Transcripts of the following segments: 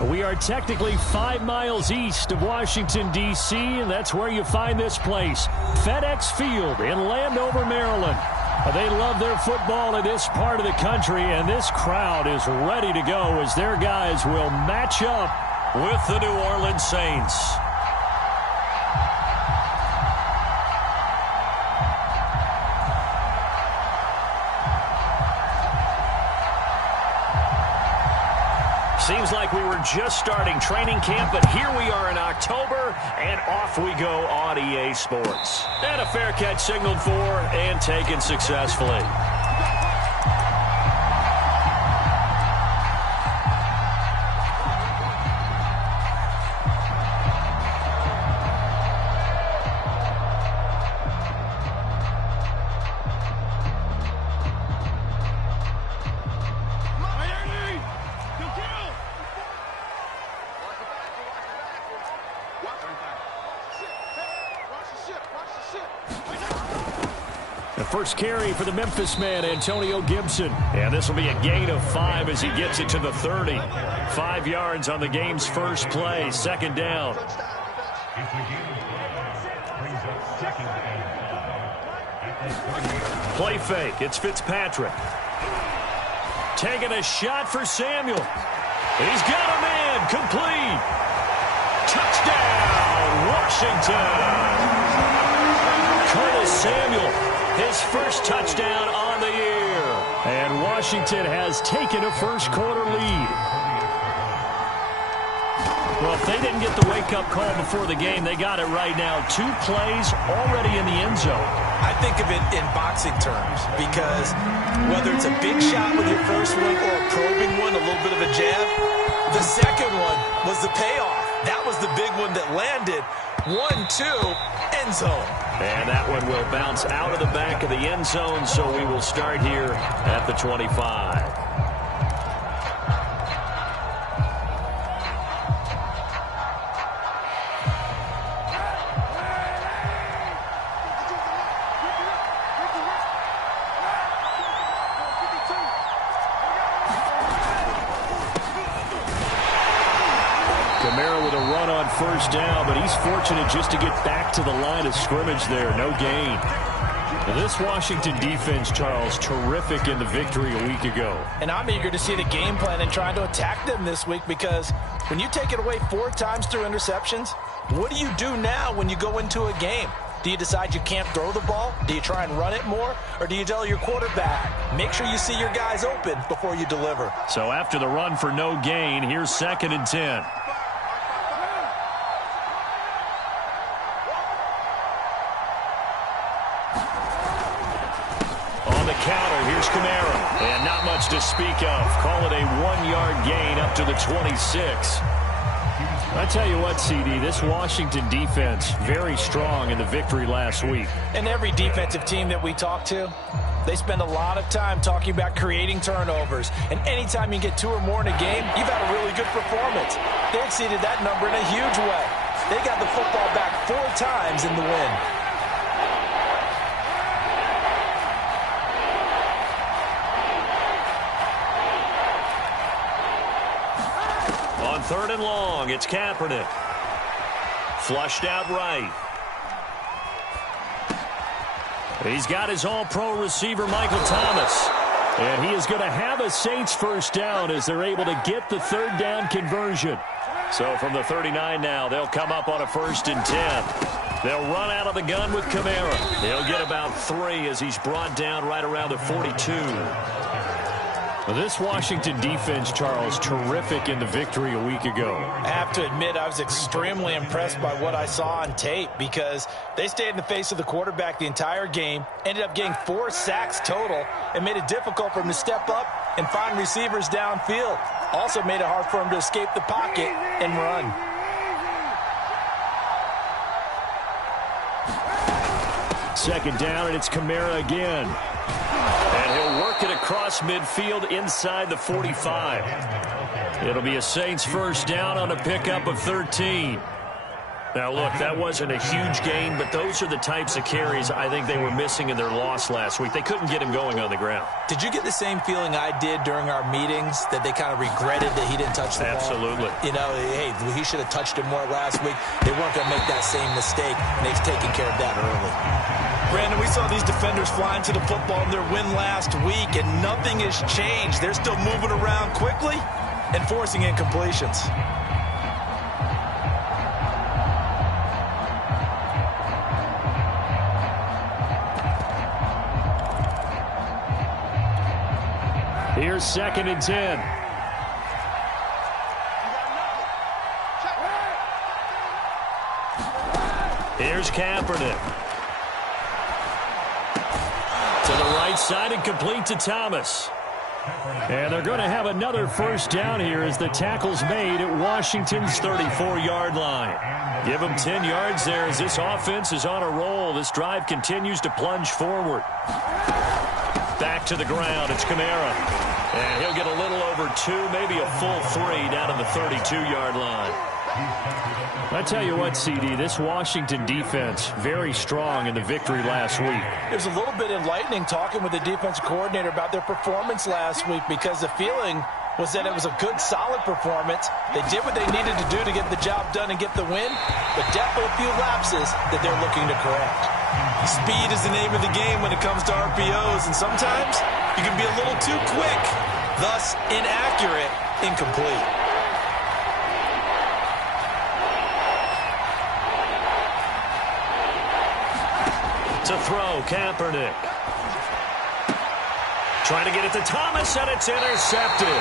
We are technically 5 miles east of Washington, D.C., and that's where you find this place, FedEx Field in Landover, Maryland. They love their football in this part of the country, and this crowd is ready to go as their guys will match up with the New Orleans Saints. Seems like we were just starting training camp, but here we are in October, and off we go on EA Sports. And a fair catch signaled for and taken successfully. The first carry for the Memphis man, Antonio Gibson. And this will be a gain of 5 as he gets it to the 30. 5 yards on the game's first play. Second down. Play fake. It's Fitzpatrick. Taking a shot for Samuel. He's got a man. Complete. Touchdown, Washington. Curtis Samuel, his first touchdown on the year. And Washington has taken a first-quarter lead. Well, if they didn't get the wake-up call before the game, they got it right now. 2 plays already in the end zone. I think of it in boxing terms because whether it's a big shot with your first one or a probing one, a little bit of a jab, the second one was the payoff. That was the big one that landed. 1-2, end zone. And that one will bounce out of the back of the end zone, so we will start here at the 25. First down, but he's fortunate just to get back to the line of scrimmage there. No gain. This Washington defense, Charles, terrific in the victory a week ago. And I'm eager to see the game plan and trying to attack them this week because when you take it away 4 times through interceptions, what do you do now when you go into a game? Do you decide you can't throw the ball? Do you try and run it more? Or do you tell your quarterback, make sure you see your guys open before you deliver? So after the run for no gain, here's 2nd and 10. And not much to speak of. Call it a 1-yard gain up to the 26. I tell you what, CD, this Washington defense, very strong in the victory last week. And every defensive team that we talk to, they spend a lot of time talking about creating turnovers. And anytime you get 2 or more in a game, you've had a really good performance. They exceeded that number in a huge way. They got the football back 4 times in the win. On 3rd and long, it's Kaepernick. Flushed out right. He's got his all-pro receiver, Michael Thomas. And he is going to have a Saints first down as they're able to get the 3rd down conversion. So from the 39 now, they'll come up on a 1st and 10. They'll run out of the gun with Kamara. He'll get about 3 as he's brought down right around the 42. This Washington defense, Charles, terrific in the victory a week ago. I have to admit, I was extremely impressed by what I saw on tape because they stayed in the face of the quarterback the entire game, ended up getting 4 sacks total, and made it difficult for him to step up and find receivers downfield. Also made it hard for him to escape the pocket and run. Second down, and it's Kamara again. And he'll work it across midfield inside the 45. It'll be a Saints first down on a pickup of 13. Now, look, that wasn't a huge gain, but those are the types of carries I think they were missing in their loss last week. They couldn't get him going on the ground. Did you get the same feeling I did during our meetings, that they kind of regretted that he didn't touch the ball? Absolutely. You know, hey, he should have touched it more last week. They weren't going to make that same mistake, and they've taken care of that early. Brandon, we saw these defenders flying to the football in their win last week, and nothing has changed. They're still moving around quickly and forcing incompletions. Here's 2nd and 10. Here's Kaepernick. To the right side and complete to Thomas. And they're going to have another first down here as the tackle's made at Washington's 34-yard line. Give them 10 yards there as this offense is on a roll. This drive continues to plunge forward. Back to the ground. It's Kamara. And he'll get a little over 2, maybe a full 3 down on the 32-yard line. I tell you what, CD, this Washington defense, very strong in the victory last week. There's a little bit enlightening talking with the defensive coordinator about their performance last week, because the feeling was that it was a good, solid performance. They did what they needed to do to get the job done and get the win, but definitely a few lapses that they're looking to correct. Speed is the name of the game when it comes to RPOs, and sometimes you can be a little too quick, thus inaccurate, incomplete. To throw, Kaepernick. Trying to get it to Thomas, and it's intercepted.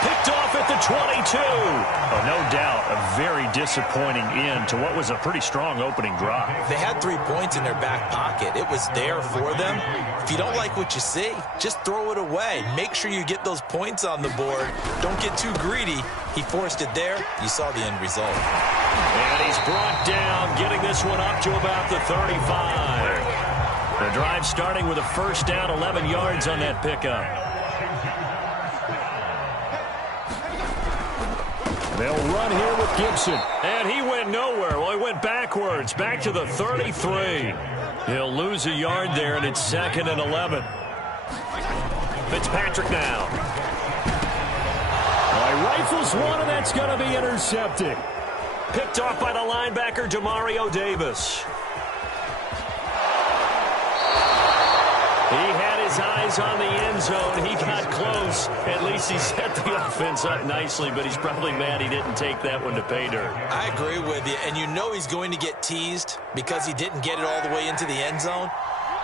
Picked off at the 22. Oh, no doubt, a very disappointing end to what was a pretty strong opening drive. They had 3 points in their back pocket. It was there for them. If you don't like what you see, just throw it away. Make sure you get those points on the board. Don't get too greedy. He forced it there. You saw the end result. And he's brought down, getting this one up to about the 35. The drive starting with a first down, 11 yards on that pickup. They'll run here with Gibson. And he went nowhere. Well, he went backwards, back to the 33. He'll lose a yard there, and it's 2nd and 11. Fitzpatrick now. Rifles one, and that's going to be intercepted. Picked off by the linebacker, Demario Davis. He had his eyes on the end zone. He got close. At least he set the offense up nicely, but he's probably mad he didn't take that one to pay dirt. I agree with you, and you know he's going to get teased because he didn't get it all the way into the end zone.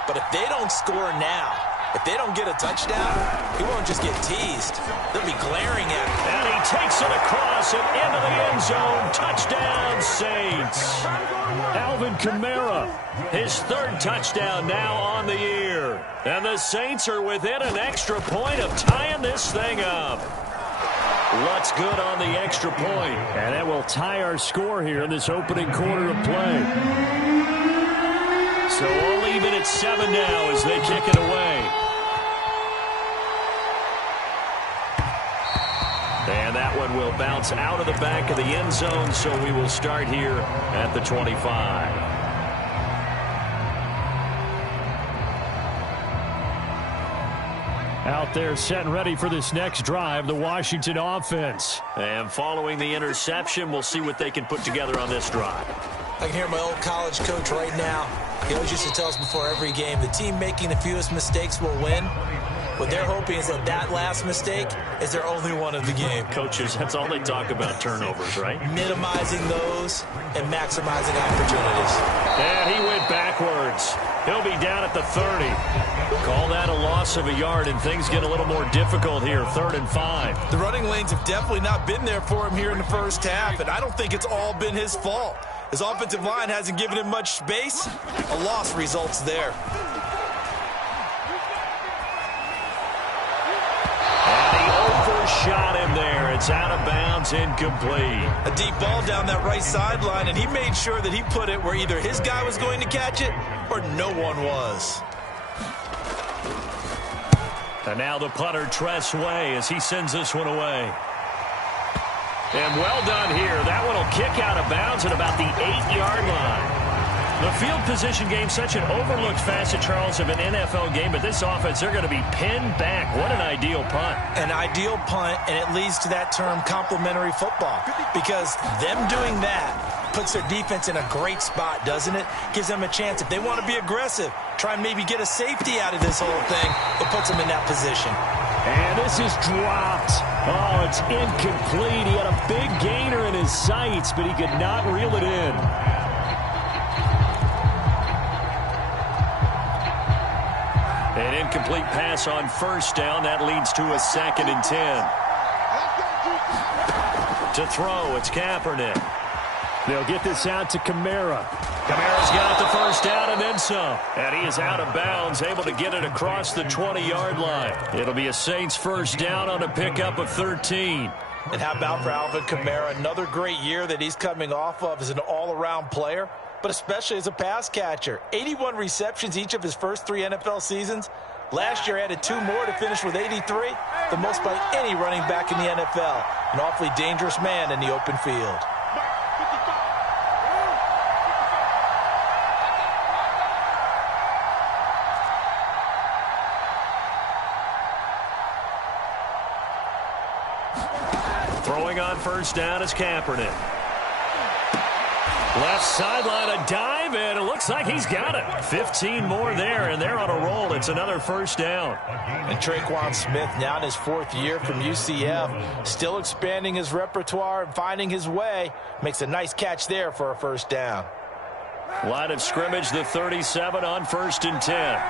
But if they don't score now, if they don't get a touchdown, he won't just get teased. They'll be glaring at him. And he takes it across and into the end zone. Touchdown, Saints. Alvin Kamara, his 3rd touchdown now on the year. And the Saints are within an extra point of tying this thing up. What's good on the extra point? And that will tie our score here in this opening quarter of play. So all even at 7 now as they kick it away. And that one will bounce out of the back of the end zone, so we will start here at the 25. Out there set and ready for this next drive, the Washington offense. And following the interception, we'll see what they can put together on this drive. I can hear my old college coach right now. He always used to tell us before every game, the team making the fewest mistakes will win. What they're hoping is that last mistake is their only one of the game. Coaches, that's all they talk about, turnovers, right? Minimizing those and maximizing opportunities. And he went backwards. He'll be down at the 30. Call that a loss of a yard, and things get a little more difficult here, 3rd and 5. The running lanes have definitely not been there for him here in the first half, and I don't think it's all been his fault. His offensive line hasn't given him much space. A loss results there. Shot him there. It's out of bounds, incomplete. A deep ball down that right sideline, and he made sure that he put it where either his guy was going to catch it or no one was. And now the punter, Tress Way, as he sends this one away. And well done here. That one will kick out of bounds at about the 8-yard line. The field position game, such an overlooked facet, Charles, of an NFL game, but this offense, they're going to be pinned back. What an ideal punt. An ideal punt, and it leads to that term complementary football, because them doing that puts their defense in a great spot, doesn't it? Gives them a chance. If they want to be aggressive, try and maybe get a safety out of this whole thing, it puts them in that position. And this is dropped. Oh, it's incomplete. He had a big gainer in his sights, but he could not reel it in. An incomplete pass on first down. That leads to a 2nd and 10. To throw, it's Kaepernick. They'll get this out to Kamara. Kamara's got the first down and then some. And he is out of bounds, able to get it across the 20-yard line. It'll be a Saints first down on a pickup of 13. And how about for Alvin Kamara? Another great year that he's coming off of as an all-around player, but especially as a pass catcher. 81 receptions each of his first 3 NFL seasons. Last year added 2 more to finish with 83, the most by any running back in the NFL. An awfully dangerous man in the open field. Throwing on first down is Kaepernick. Left sideline, a dive, and it looks like he's got it. 15 more there, and they're on a roll. It's another first down. And Traquan Smith, now in his 4th year from UCF, still expanding his repertoire and finding his way. Makes a nice catch there for a first down. Line of scrimmage, the 37 on 1st and 10.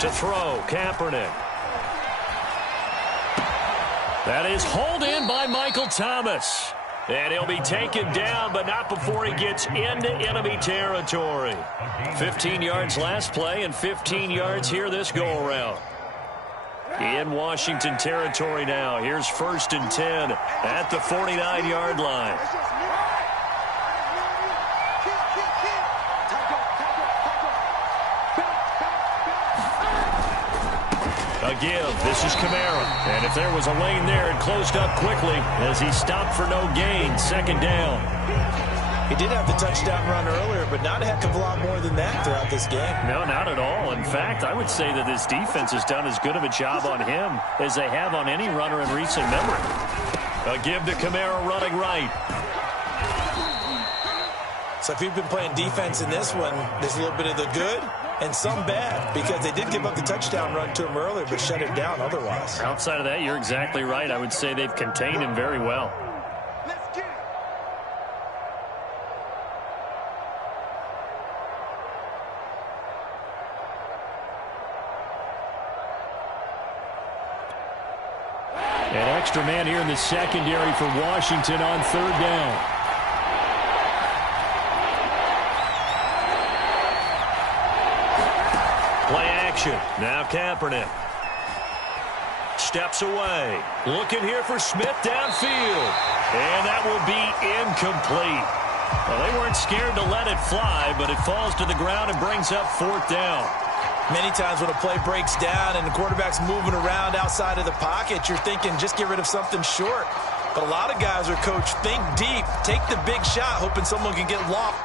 To throw, Kaepernick. That is hauled in by Michael Thomas. And he'll be taken down, but not before he gets into enemy territory. 15 yards last play and 15 yards here this go-around. In Washington territory now. Here's 1st and 10 at the 49-yard line. A give. This is Kamara. And if there was a lane there, it closed up quickly as he stopped for no gain. 2nd down. He did have the touchdown run earlier, but not a heck of a lot more than that throughout this game. No, not at all. In fact, I would say that this defense has done as good of a job on him as they have on any runner in recent memory. A give to Kamara running right. So if you've been playing defense in this one, there's a little bit of the good and some bad, because they did give up the touchdown run to him earlier, but shut him down otherwise. Outside of that, you're exactly right. I would say they've contained him very well. An extra man here in the secondary for Washington on 3rd down. Play action. Now Kaepernick. Steps away. Looking here for Smith downfield. And that will be incomplete. Well, they weren't scared to let it fly, but it falls to the ground and brings up 4th down. Many times when a play breaks down and the quarterback's moving around outside of the pocket, you're thinking just get rid of something short. But a lot of guys are coached, think deep, take the big shot, hoping someone can get lost.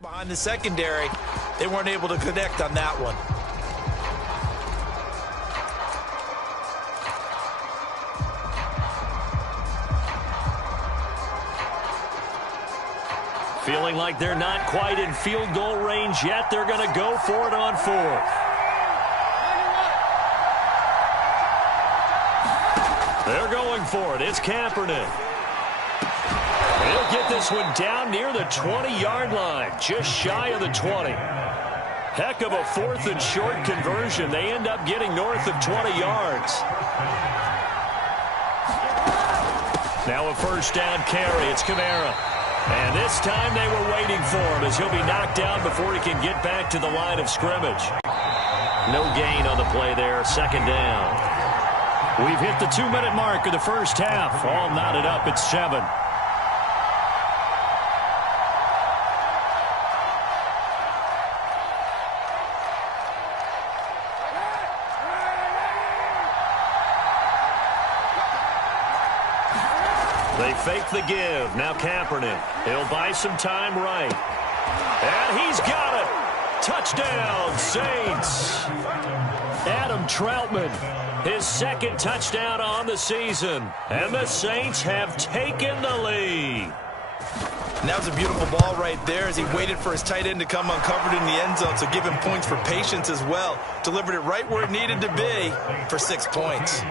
Behind the secondary, they weren't able to connect on that one. Feeling like they're not quite in field goal range yet. They're going to go for it on fourth. They're going for it. It's Kaepernick. He'll get this one down near the 20-yard line, just shy of the 20. Heck of a 4th and short conversion. They end up getting north of 20 yards. Now a first down carry. It's Kamara. And this time they were waiting for him as he'll be knocked down before he can get back to the line of scrimmage. No gain on the play there. Second down. We've hit the 2-minute mark of the first half. All knotted up at 7. They fake the give. Now Kaepernick. He'll buy some time right. And he's got it. Touchdown, Saints. Adam Troutman, his second touchdown on the season. And the Saints have taken the lead. And that was a beautiful ball right there as he waited for his tight end to come uncovered in the end zone, so give him points for patience as well. Delivered it right where it needed to be for 6 points.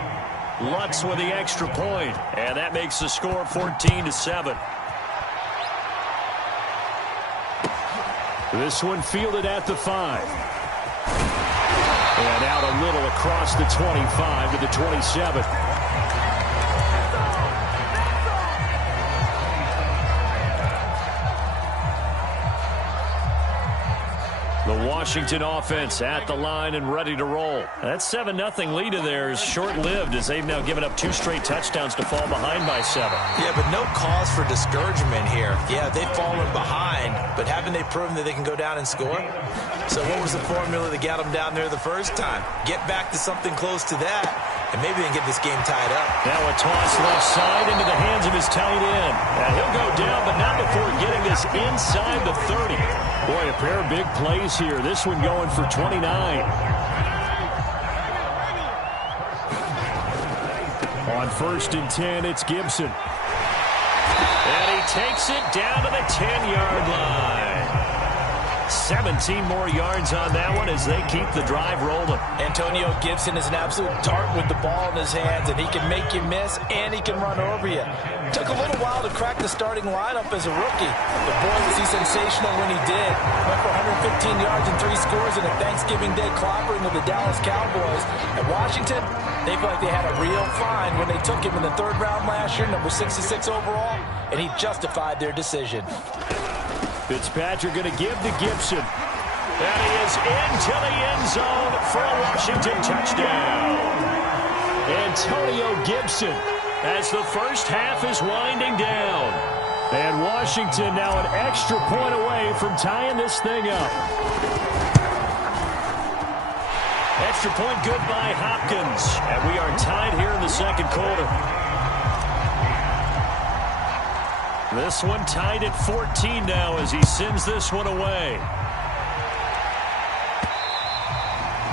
Lutz with the extra point, and that makes the score 14-7. This one fielded at the 5. And out a little across the 25 to the 27. The Washington offense at the line and ready to roll. That 7-0 lead of theirs short-lived as they've now given up 2 straight touchdowns to fall behind by 7. Yeah, but no cause for discouragement here. Yeah, they've fallen behind, but haven't they proven that they can go down and score? So what was the formula that got them down there the first time? Get back to something close to that, and maybe they can get this game tied up. Now a toss left side into the hands of his tight end. And he'll go down, but not before getting this inside the 30. Boy, a pair of big plays here. This one going for 29. On 1st and 10, it's Gibson. And he takes it down to the 10-yard line. 17 more yards on that one as they keep the drive rolling. Antonio Gibson is an absolute dart with the ball in his hands, and he can make you miss, and he can run over you. Took a little while to crack the starting lineup as a rookie, but boy, was he sensational when he did. Went for 115 yards and 3 scores in a Thanksgiving Day clobbering of the Dallas Cowboys. At Washington, they feel like they had a real find when they took him in the 3rd round last year, number 66 overall, and he justified their decision. Fitzpatrick going to give to Gibson. And he is into the end zone for a Washington touchdown. Antonio Gibson as the first half is winding down. And Washington now an extra point away from tying this thing up. Extra point good by Hopkins. And we are tied here in the second quarter. This one tied at 14 now as he sends this one away.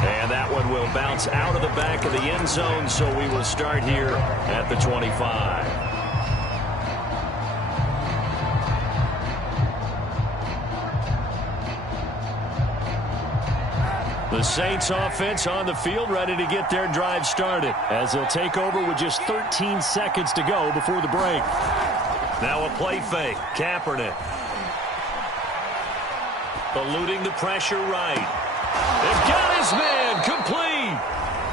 And that one will bounce out of the back of the end zone, so we will start here at the 25. The Saints offense on the field ready to get their drive started as they'll take over with just 13 seconds to go before the break. Now a play fake. Kaepernick. Eluding the pressure right. They've got his man. Complete.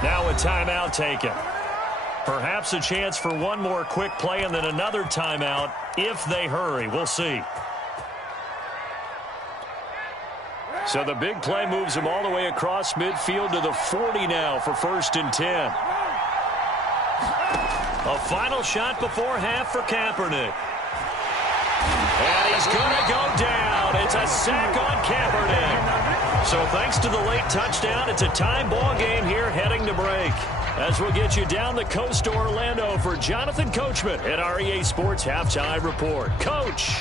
Now a timeout taken. Perhaps a chance for one more quick play and then another timeout if they hurry. We'll see. So the big play moves him all the way across midfield to the 40 now for 1st and 10. A final shot before half for Kaepernick. And he's going to go down. It's a sack on Kaepernick. So thanks to the late touchdown, it's a tie ball game here heading to break. As we'll get you down the coast to Orlando for Jonathan Coachman at our EA Sports Halftime Report. Coach.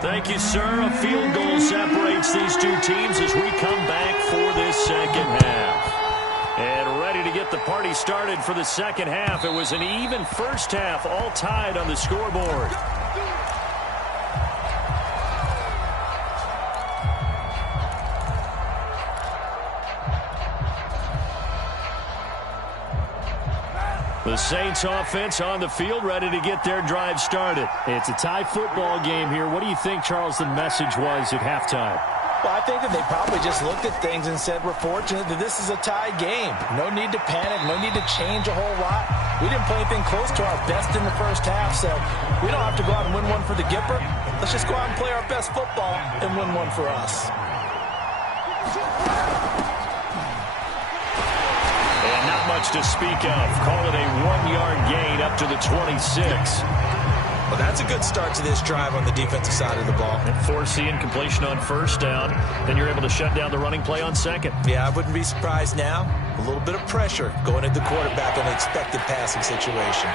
Thank you, sir. A field goal separates these two teams as we come back for this second half. And ready to get the party started for the second half. It was an even first half, all tied on the scoreboard. The Saints offense on the field, ready to get their drive started. It's a tie football game here. What do you think, Charles, the message was at halftime? Well, I think that they probably just looked at things and said, we're fortunate that this is a tie game. No need to panic, no need to change a whole lot. We didn't play anything close to our best in the first half, so we don't have to go out and win one for the Gipper. Let's just go out and play our best football and win one for us. Much to speak of. Call it a 1-yard gain up to the 26. Well, that's a good start to this drive on the defensive side of the ball. And force the incompletion on first down. Then you're able to shut down the running play on second. Yeah, I wouldn't be surprised now. A little bit of pressure going at the quarterback on an expected passing situation.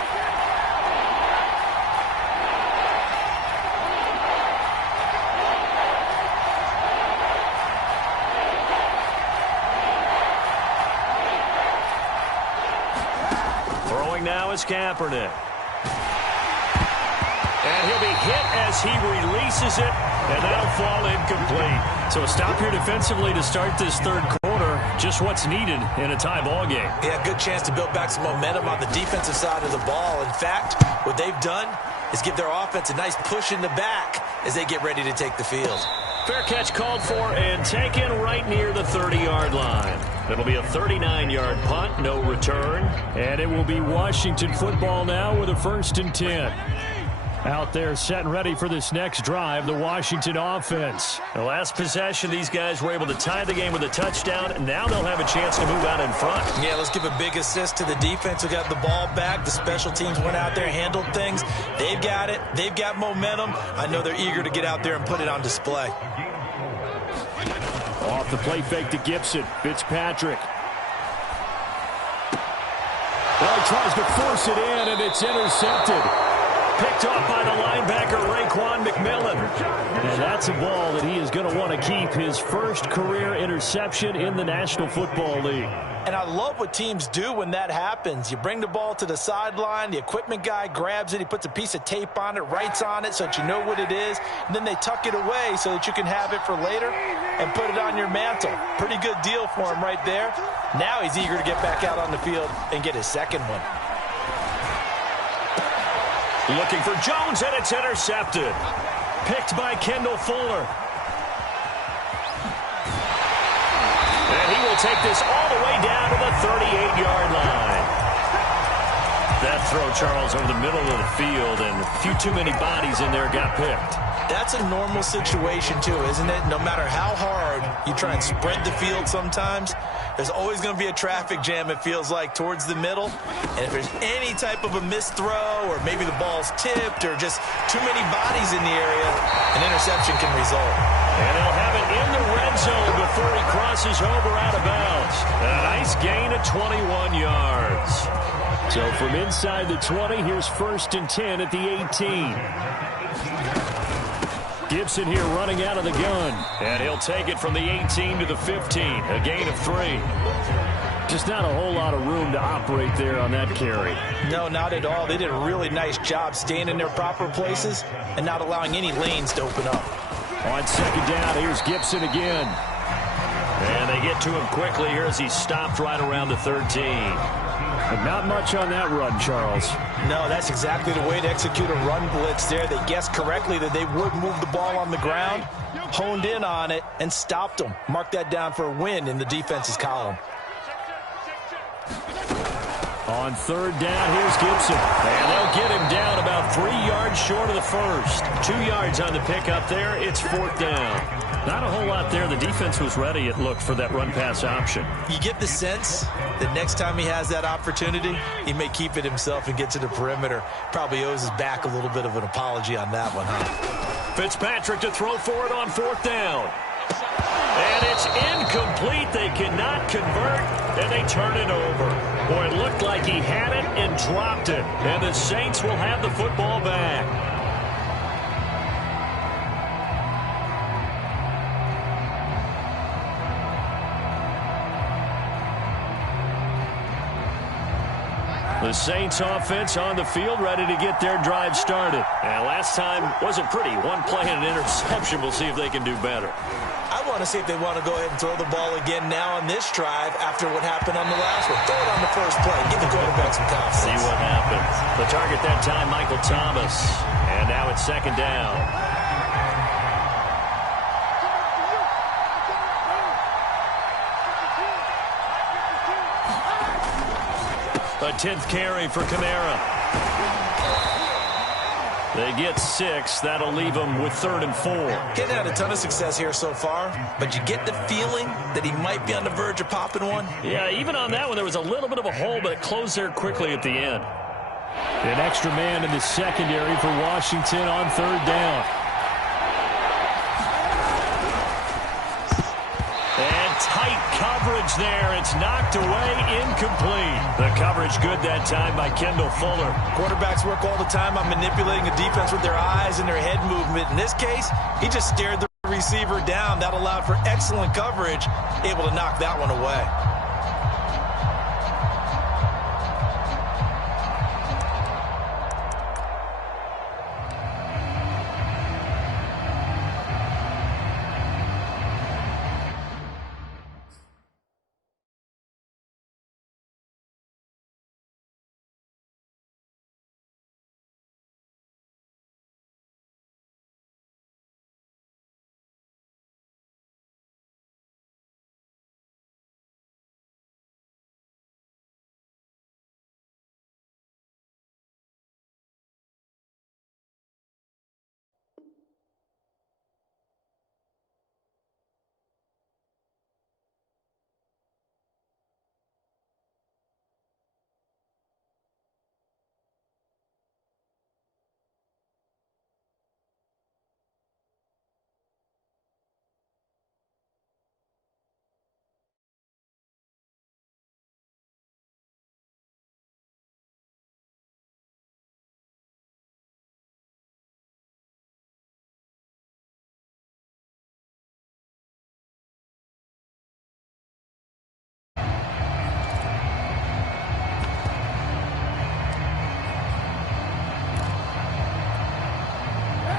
Now is Kaepernick. And he'll be hit as he releases it, and that'll fall incomplete. So a stop here defensively to start this third quarter. Just what's needed in a tie ball game. Yeah, good chance to build back some momentum on the defensive side of the ball. In fact, what they've done is give their offense a nice push in the back as they get ready to take the field. Fair catch called for and taken right near the 30-yard line. It'll be a 39-yard punt, no return. And it will be Washington football now with a 1st and 10. Out there set and ready for this next drive, the Washington offense. The last possession, these guys were able to tie the game with a touchdown, and now they'll have a chance to move out in front. Yeah, let's give a big assist to the defense who got the ball back. The special teams went out there, handled things. They've got it. They've got momentum. I know they're eager to get out there and put it on display. Off the play fake to Gibson. Fitzpatrick. Well, he tries to force it in, and it's intercepted. Picked off by the linebacker, Raekwon McMillan. And that's a ball that he is going to want to keep. His first career interception in the National Football League. And I love what teams do when that happens. You bring the ball to the sideline, the equipment guy grabs it, he puts a piece of tape on it, writes on it so that you know what it is, and then they tuck it away so that you can have it for later and put it on your mantle. Pretty good deal for him right there. Now he's eager to get back out on the field and get his second one. Looking for Jones, and it's intercepted. Picked by Kendall Fuller. And he will take this all the way down to the 38-yard line. That throw, Charles, over the middle of the field, and a few too many bodies in there got picked. That's a normal situation, too, isn't it? No matter how hard you try and spread the field sometimes, there's always going to be a traffic jam, it feels like, towards the middle. And if there's any type of a missed throw or maybe the ball's tipped or just too many bodies in the area, an interception can result. And he'll have it in the red zone before he crosses over out of bounds. A nice gain of 21 yards. So from inside the 20, here's 1st and 10 at the 18. Gibson here running out of the gun. And he'll take it from the 18 to the 15. A gain of 3. Just not a whole lot of room to operate there on that carry. No, not at all. They did a really nice job staying in their proper places and not allowing any lanes to open up. On 2nd down, here's Gibson again. And they get to him quickly here as he's stopped right around the 13. But not much on that run, Charles. No, that's exactly the way to execute a run blitz there. They guessed correctly that they would move the ball on the ground, honed in on it, and stopped them. Mark that down for a win in the defense's column. On 3rd down, here's Gibson. And they'll get him down about 3 yards short of the first. 2 yards on the pickup there. It's 4th down. Not a whole lot there. The defense was ready, it looked, for that run-pass option. You get the sense that next time he has that opportunity, he may keep it himself and get to the perimeter. Probably owes his back a little bit of an apology on that one, huh? Fitzpatrick to throw for it on 4th down. And it's incomplete. They cannot convert, and they turn it over. Boy, it looked like he had it and dropped it. And the Saints will have the football back. The Saints offense on the field, ready to get their drive started. And last time wasn't pretty. One play and an interception. We'll see if they can do better. I want to see if they want to go ahead and throw the ball again now on this drive after what happened on the last one. Throw it on the first play. Give the quarterback some confidence. See what happens. The target that time, Michael Thomas. And now it's second down. A 10th carry for Kamara. They get 6. That'll leave them with 3rd and 4. He's had a ton of success here so far, but you get the feeling that he might be on the verge of popping one. Yeah, even on that one, there was a little bit of a hole, but it closed there quickly at the end. An extra man in the secondary for Washington on 3rd down. Tight coverage there. It's knocked away, incomplete. The coverage good that time by Kendall Fuller. Quarterbacks work all the time on manipulating a defense with their eyes and their head movement. In this case, he just stared the receiver down. That allowed for excellent coverage, able to knock that one away.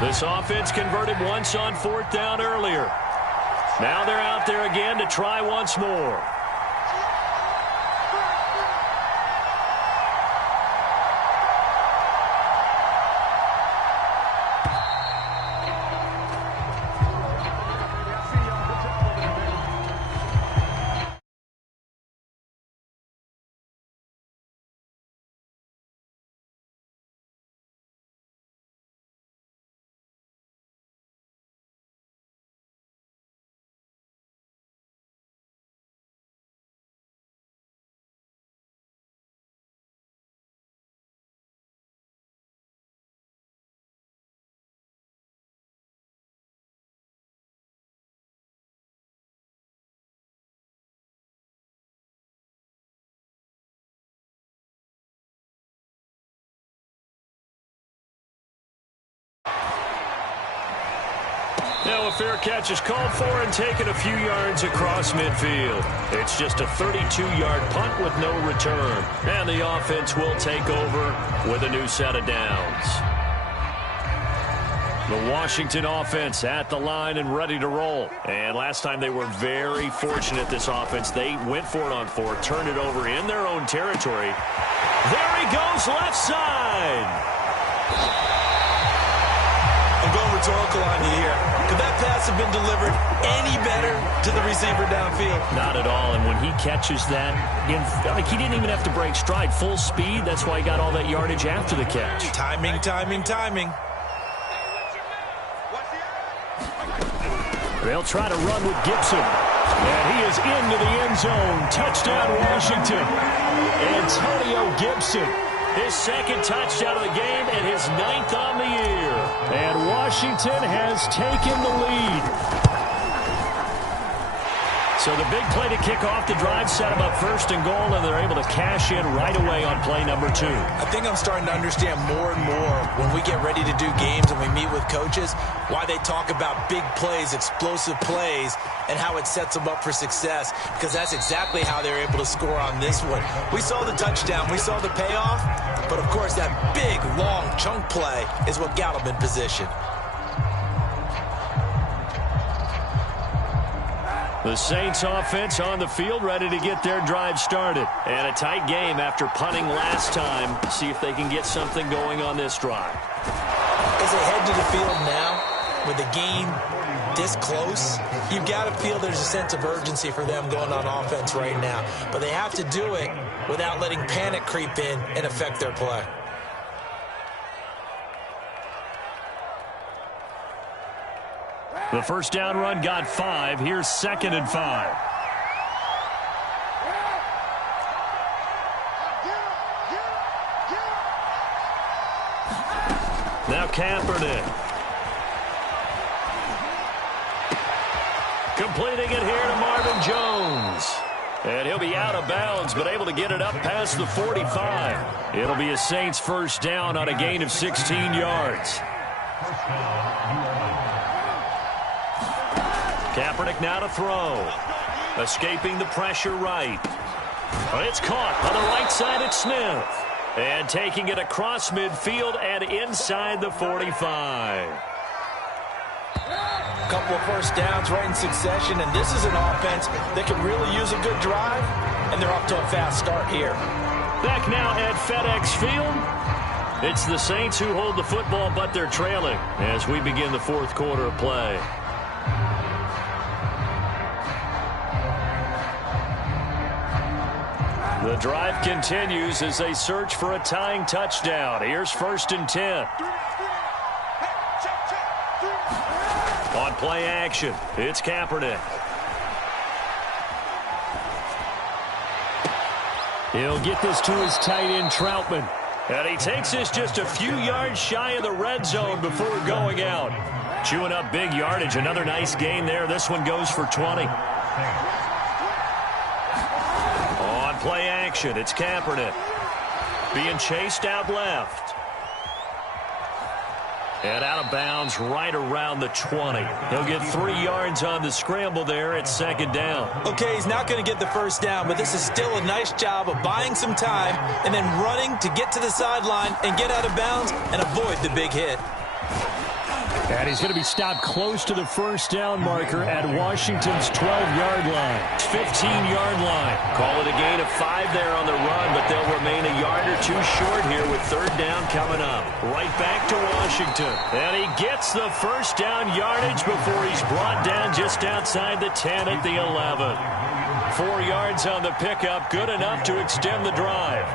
This offense converted once on 4th down earlier. Now they're out there again to try once more. Now a fair catch is called for and taken a few yards across midfield. It's just a 32-yard punt with no return. And the offense will take over with a new set of downs. The Washington offense at the line and ready to roll. And last time they were very fortunate, this offense. They went for it on 4, turned it over in their own territory. There he goes, left side. I'm going rhetorical on you here. Could that pass have been delivered any better to the receiver downfield? Not at all. And when he catches that, like he didn't even have to break stride. Full speed. That's why he got all that yardage after the catch. Timing. They'll try to run with Gibson. And he is into the end zone. Touchdown, Washington. Antonio Gibson. His 2nd touchdown of the game and his 9th on the year. And Washington has taken the lead. So the big play to kick off the drive set them up first and goal, and they're able to cash in right away on play number 2. I think I'm starting to understand more and more when we get ready to do games and we meet with coaches, why they talk about big plays, explosive plays, and how it sets them up for success, because that's exactly how they're able to score on this one. We saw the touchdown. We saw the payoff. But, of course, that big, long chunk play is what got them in position. The Saints offense on the field, ready to get their drive started. And a tight game after punting last time. See if they can get something going on this drive. As they head to the field now, with the game this close, you've got to feel there's a sense of urgency for them going on offense right now. But they have to do it without letting panic creep in and affect their play. The first down run got 5. Here's 2nd and 5. Now Kaepernick. Completing it here to Marvin Jones. And he'll be out of bounds, but able to get it up past the 45. It'll be a Saints first down on a gain of 16 yards. Kaepernick now to throw. Escaping the pressure right. It's caught on the right side at Smith. And taking it across midfield and inside the 45. A couple of first downs right in succession, and this is an offense that can really use a good drive, and they're off to a fast start here. Back now at FedEx Field. It's the Saints who hold the football, but they're trailing as we begin the 4th quarter of play. The drive continues as they search for a tying touchdown. Here's 1st and 10. On play action, it's Kaepernick. He'll get this to his tight end, Troutman. And he takes this just a few yards shy of the red zone before going out. Chewing up big yardage. Another nice gain there. This one goes for 20. On play action, it's Kaepernick. Being chased out left. And out of bounds right around the 20. He'll get 3 yards on the scramble there at 2nd down. Okay, he's not going to get the first down, but this is still a nice job of buying some time and then running to get to the sideline and get out of bounds and avoid the big hit. And he's going to be stopped close to the first down marker at Washington's 12-yard line. 15-yard line. Call it a gain of 5 there on the run, but they'll remain a yard or 2 short here with 3rd down coming up. Right back to Washington. And he gets the first down yardage before he's brought down just outside the 10 at the 11. 4 yards on the pickup, good enough to extend the drive.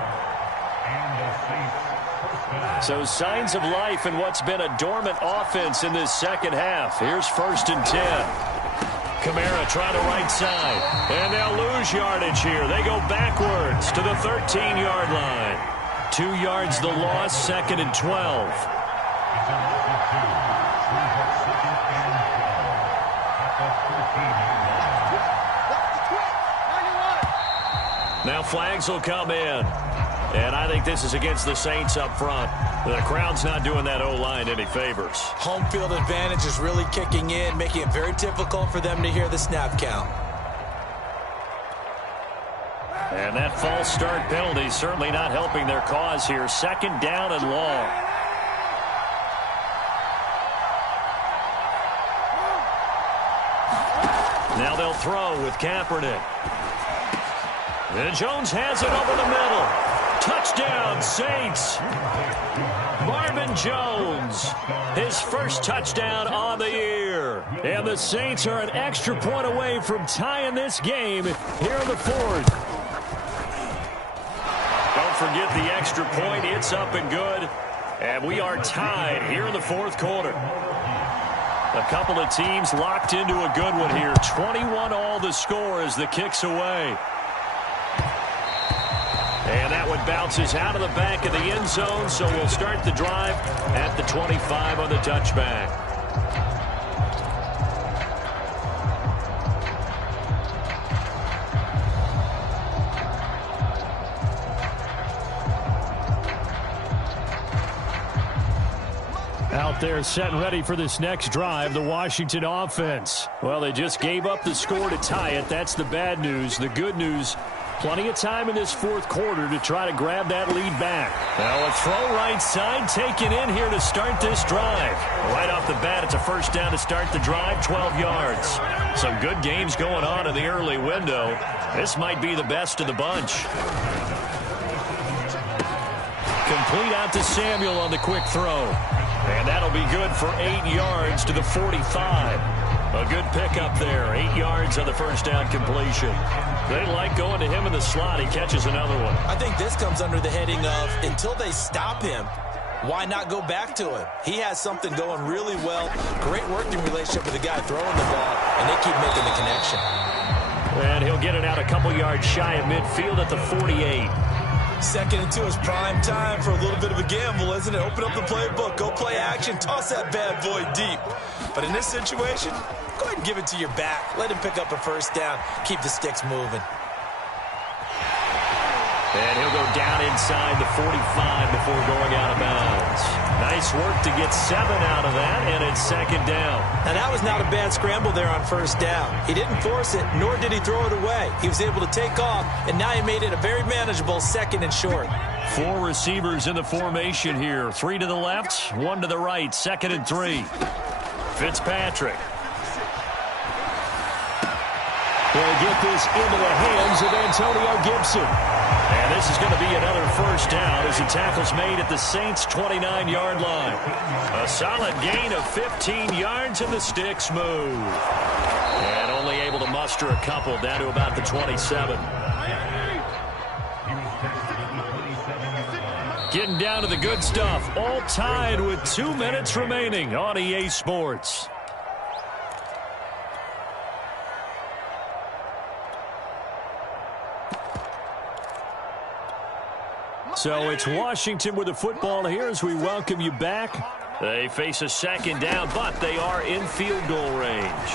So signs of life in what's been a dormant offense in this second half. Here's 1st and 10. Kamara trying the right side. And they'll lose yardage here. They go backwards to the 13-yard line. 2 yards the loss, 2nd and 12. Now flags will come in. And I think this is against the Saints up front. The crowd's not doing that O-line any favors. Home field advantage is really kicking in, making it very difficult for them to hear the snap count. And that false start penalty certainly not helping their cause here. 2nd down and long. Now they'll throw with Kaepernick. And Jones has it over the middle. Touchdown, Saints. Marvin Jones, his first touchdown on the year. And the Saints are an extra point away from tying this game here in the 4th. Don't forget the extra point. It's up and good. And we are tied here in the 4th quarter. A couple of teams locked into a good one here. 21-all the score as the kick's away. And that one bounces out of the back of the end zone, so we'll start the drive at the 25 on the touchback. Out there set and ready for this next drive, the Washington offense. Well, they just gave up the score to tie it. That's the bad news. The good news, plenty of time in this fourth quarter to try to grab that lead back. Now a throw right side taken in here to start this drive. Right off the bat, it's a first down to start the drive, 12 yards. Some good games going on in the early window. This might be the best of the bunch. Complete out to Samuel on the quick throw. And that'll be good for 8 yards to the 45. A good pickup there. 8 yards on the first down completion. They like going to him in the slot. He catches another one. I think this comes under the heading of until they stop him, why not go back to him? He has something going really well. Great working relationship with the guy throwing the ball, and they keep making the connection. And he'll get it out a couple yards shy of midfield at the 48. 2nd and 2 is prime time for a little bit of a gamble, isn't it? Open up the playbook, go play action, toss that bad boy deep. But in this situation, go ahead and give it to your back. Let him pick up a first down. Keep the sticks moving. And he'll go down inside the 45 before going out of bounds. Nice work to get 7 out of that, and it's 2nd down. Now, that was not a bad scramble there on first down. He didn't force it, nor did he throw it away. He was able to take off, and now he made it a very manageable 2nd and short. 4 receivers in the formation here. 3 to the left, 1 to the right. 2nd and 3. Fitzpatrick. They'll get this into the hands of Antonio Gibson. And this is going to be another first down as the tackle's made at the Saints' 29-yard line. A solid gain of 15 yards, and the sticks move. And only able to muster a couple down to about the 27. Getting down to the good stuff. All tied with 2 minutes remaining on EA Sports. So it's Washington with the football here as we welcome you back. They face a 2nd down, but they are in field goal range.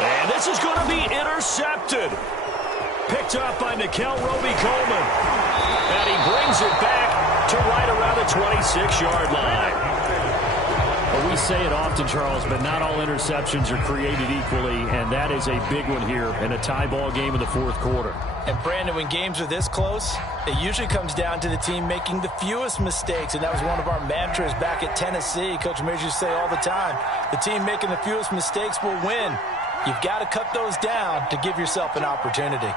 And this is going to be intercepted. Picked up by Nikel Roby-Coleman. And he brings it back to right around the 26-yard line. Well, we say it often, Charles, but not all interceptions are created equally, and that is a big one here in a tie ball game in the fourth quarter. And, Brandon, when games are this close, it usually comes down to the team making the fewest mistakes, and that was one of our mantras back at Tennessee. Coach Mears used to say all the time, the team making the fewest mistakes will win. You've got to cut those down to give yourself an opportunity.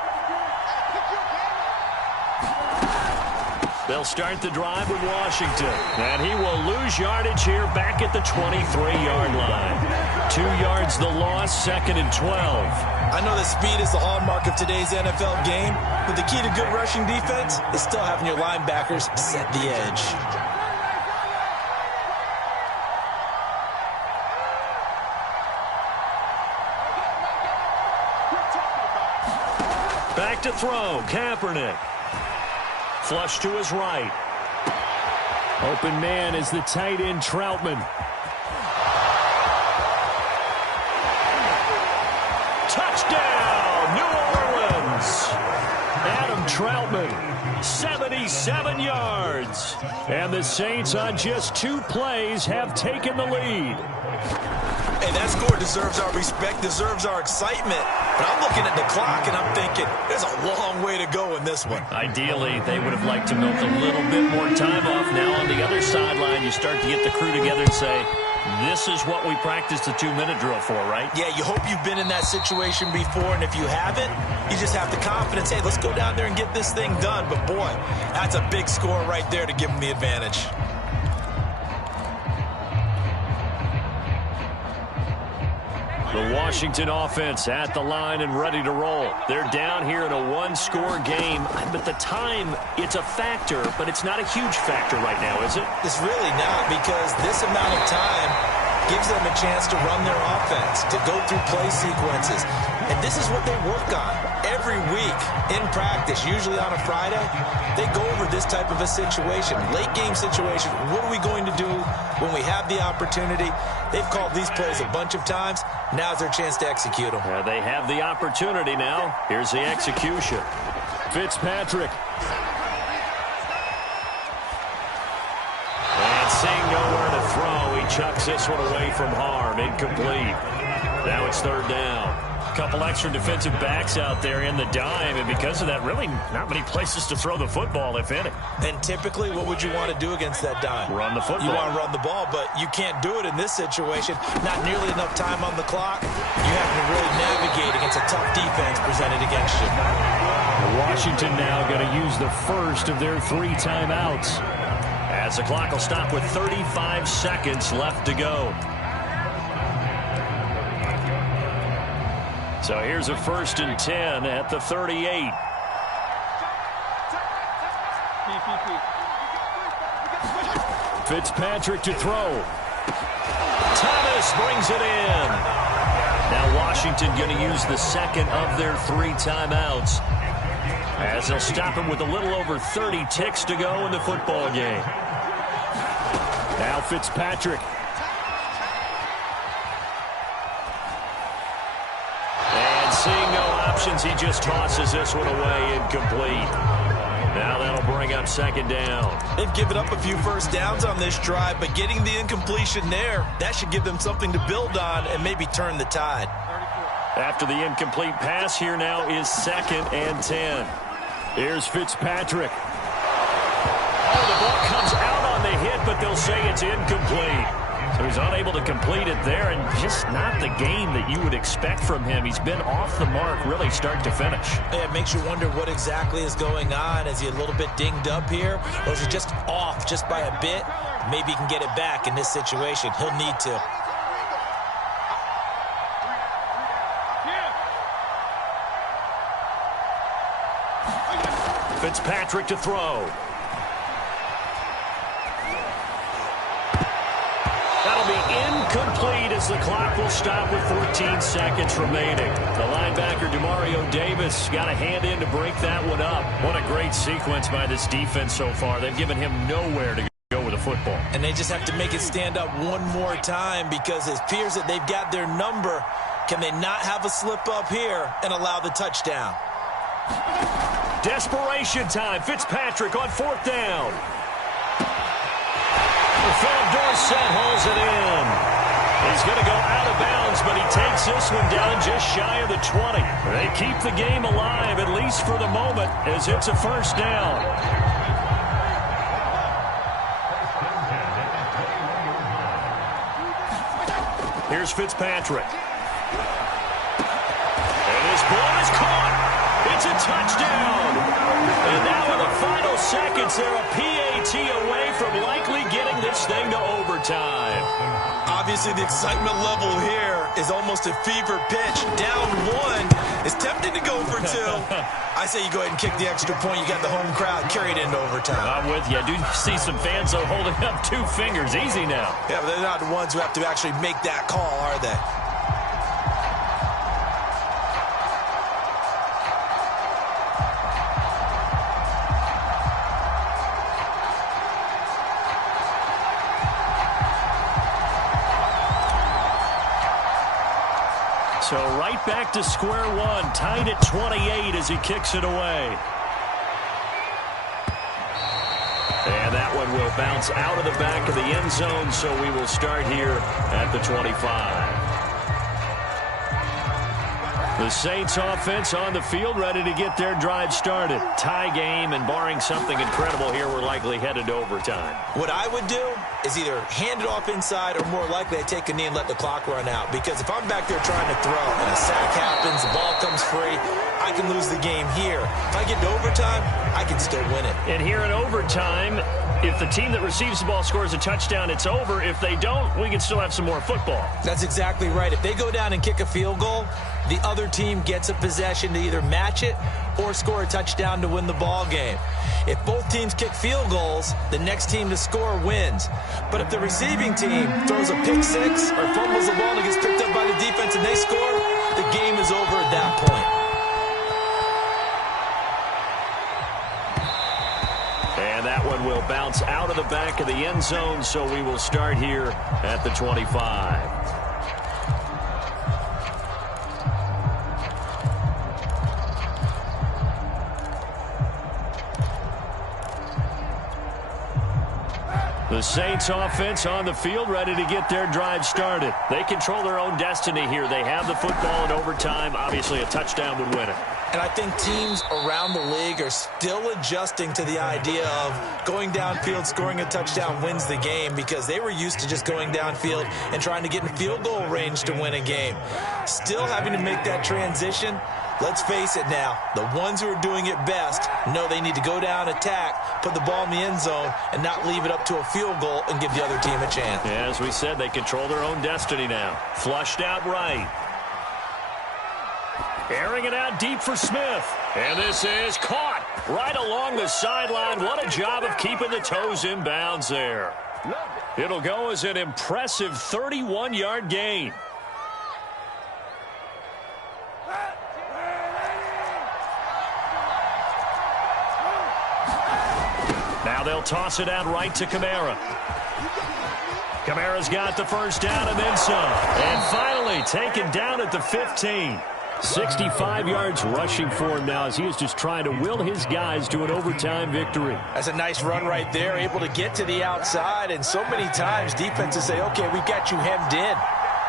They'll start the drive with Washington. And he will lose yardage here back at the 23-yard line. 2 yards the loss, 2nd and 12. I know that speed is the hallmark of today's NFL game, but the key to good rushing defense is still having your linebackers set the edge. Back to throw, Kaepernick. Flush to his right. Open man is the tight end, Troutman. Touchdown, New Orleans. Adam Troutman, 77 yards. And the Saints on just 2 plays have taken the lead. Hey, that score deserves our respect, deserves our excitement. But I'm looking at the clock, and I'm thinking there's a long way to go in this one. Ideally, they would have liked to milk a little bit more time off. Now on the other sideline, you start to get the crew together and say, this is what we practiced the 2-minute drill for, right? Yeah, you hope you've been in that situation before, and if you haven't, you just have the confidence, hey, let's go down there and get this thing done. But, boy, that's a big score right there to give them the advantage. The Washington offense at the line and ready to roll. They're down here in a 1-score game. But the time, it's a factor, but it's not a huge factor right now, is it? It's really not, because this amount of time gives them a chance to run their offense, to go through play sequences. And this is what they work on every week in practice, usually on a Friday. They go over this type of a situation, late game situation. What are we going to do when we have the opportunity? They've called these plays a bunch of times. Now's their chance to execute them. Yeah, they have the opportunity now. Here's the execution. Fitzpatrick. And seeing nowhere to throw, he chucks this one away from harm. Incomplete. Now it's third down. Couple extra defensive backs out there in the dime, and because of that, really not many places to throw the football, if any. And typically, what would you want to do against that dime? Run the football. You want to run the ball, but you can't do it in this situation. Not nearly enough time on the clock. You have to really navigate against a tough defense presented against you. Washington now going to use the first of their 3 timeouts, as the clock will stop with 35 seconds left to go. So here's a 1st and 10 at the 38. Fitzpatrick to throw. Thomas brings it in. Now Washington going to use the second of their 3 timeouts, as they'll stop him with a little over 30 ticks to go in the football game. Now Fitzpatrick. And seeing no options, he just tosses this one away, incomplete. Now that'll bring up 2nd down. They've given up a few first downs on this drive, but getting the incompletion there, that should give them something to build on and maybe turn the tide. After the incomplete pass, here now is 2nd and 10. Here's Fitzpatrick. Oh, the ball comes out on the hit, but they'll say it's incomplete. So he's unable to complete it there, and just not the game that you would expect from him. He's been off the mark, really start to finish. Yeah, it makes you wonder what exactly is going on. Is he a little bit dinged up here, or is he just off just by a bit? Maybe he can get it back in this situation. He'll need to. Fitzpatrick to throw. That'll be incomplete as the clock will stop with 14 seconds remaining. The linebacker, Demario Davis, got a hand in to break that one up. What a great sequence by this defense so far. They've given him nowhere to go with the football. And they just have to make it stand up one more time, because it appears that they've got their number. Can they not have a slip up here and allow the touchdown? Desperation time. Fitzpatrick on 4th down. Philip Dorsett hauls it in. He's going to go out of bounds, but he takes this one down just shy of the 20. They keep the game alive, at least for the moment, as it's a 1st down. Here's Fitzpatrick. And this ball is caught. It's a touchdown. And now in the final seconds, they're a PAT away from likely getting this thing to overtime. Obviously, the excitement level here is almost a fever pitch. Down 1. It's tempting to go for 2. I say you go ahead and kick the extra point. You got the home crowd. Carry it into overtime. I'm with you. I do see some fans, though, holding up 2 fingers. Easy now. Yeah, but they're not the ones who have to actually make that call, are they? So right back to square one, tied at 28 as he kicks it away. And that one will bounce out of the back of the end zone, so we will start here at the 25. The Saints offense on the field, ready to get their drive started. Tie game, and barring something incredible here, we're likely headed to overtime. What I would do is either hand it off inside, or more likely I take a knee and let the clock run out. Because if I'm back there trying to throw and a sack happens, the ball comes free, I can lose the game here. If I get to overtime, I can still win it. And here in overtime, if the team that receives the ball scores a touchdown, it's over. If they don't, we can still have some more football. That's exactly right. If they go down and kick a field goal, the other team gets a possession to either match it or score a touchdown to win the ball game. If both teams kick field goals, the next team to score wins. But if the receiving team throws a pick six or fumbles the ball and it gets picked up by the defense and they score, the game is over at that point. And that one will bounce out of the back of the end zone, so we will start here at the 25. The Saints offense on the field, ready to get their drive started. They control their own destiny here. They have the football in overtime. Obviously, a touchdown would win it. And I think teams around the league are still adjusting to the idea of going downfield, scoring a touchdown wins the game, because they were used to just going downfield and trying to get in field goal range to win a game. Still having to make that transition. Let's face it now, the ones who are doing it best know they need to go down, attack, put the ball in the end zone, and not leave it up to a field goal and give the other team a chance. Yeah, as we said, they control their own destiny now. Flushed out right. Airing it out deep for Smith. And this is caught right along the sideline. What a job of keeping the toes in bounds there. It'll go as an impressive 31-yard gain. Now they'll toss it out right to Kamara. Kamara's got the first down and then some. And finally taken down at the 15. 65 yards rushing for him now as he is just trying to will his guys to an overtime victory. That's a nice run right there, able to get to the outside. And so many times defenses say, okay, we've got you hemmed in.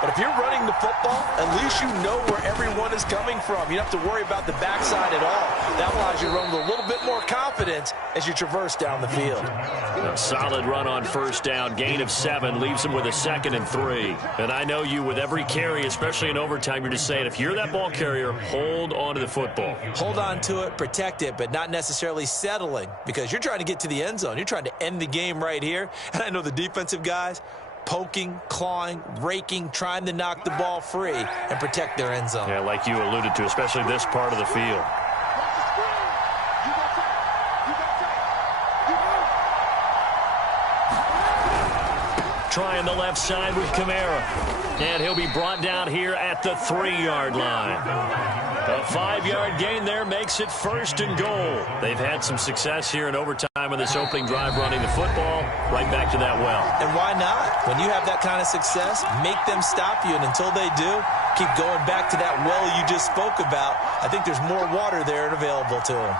But if you're running the football, at least you know where everyone is coming from. You don't have to worry about the backside at all. That allows you to run with a little bit more confidence as you traverse down the field. A solid run on first down. Gain of 7 leaves him with a 2nd and 3. And I know you, with every carry, especially in overtime, you're just saying, if you're that ball carrier, hold on to the football. Hold on to it, protect it, but not necessarily settling, because you're trying to get to the end zone. You're trying to end the game right here. And I know the defensive guys, poking, clawing, raking, trying to knock the ball free and protect their end zone. Yeah, like you alluded to, especially this part of the field. Trying the left side with Kamara. And he'll be brought down here at the 3-yard line. A 5-yard gain there makes it 1st and goal. They've had some success here in overtime on this opening drive running the football. Right back to that well. And why not? When you have that kind of success, make them stop you. And until they do, keep going back to that well you just spoke about. I think there's more water there and available to them.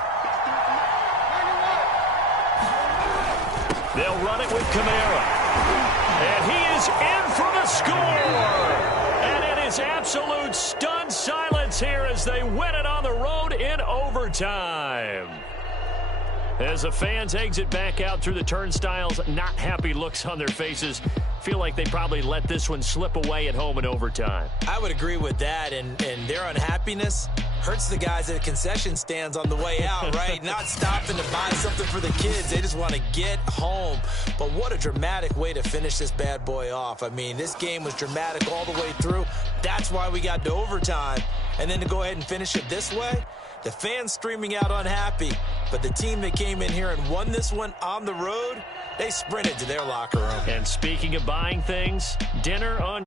They'll run it with Kamara. And he is in for the score. And it is absolute stunned silence here as they win it on the road in overtime. As the fans exit back out through the turnstiles, not happy looks on their faces. Feel like they probably let this one slip away at home in overtime. I would agree with that, and their unhappiness hurts the guys at the concession stands on the way out, right? Not stopping to buy something for the kids. They just want to get home. But what a dramatic way to finish this bad boy off. I mean, this game was dramatic all the way through. That's why we got to overtime. And then to go ahead and finish it this way, the fans streaming out unhappy. But the team that came in here and won this one on the road, they sprinted to their locker room. And speaking of buying things, dinner on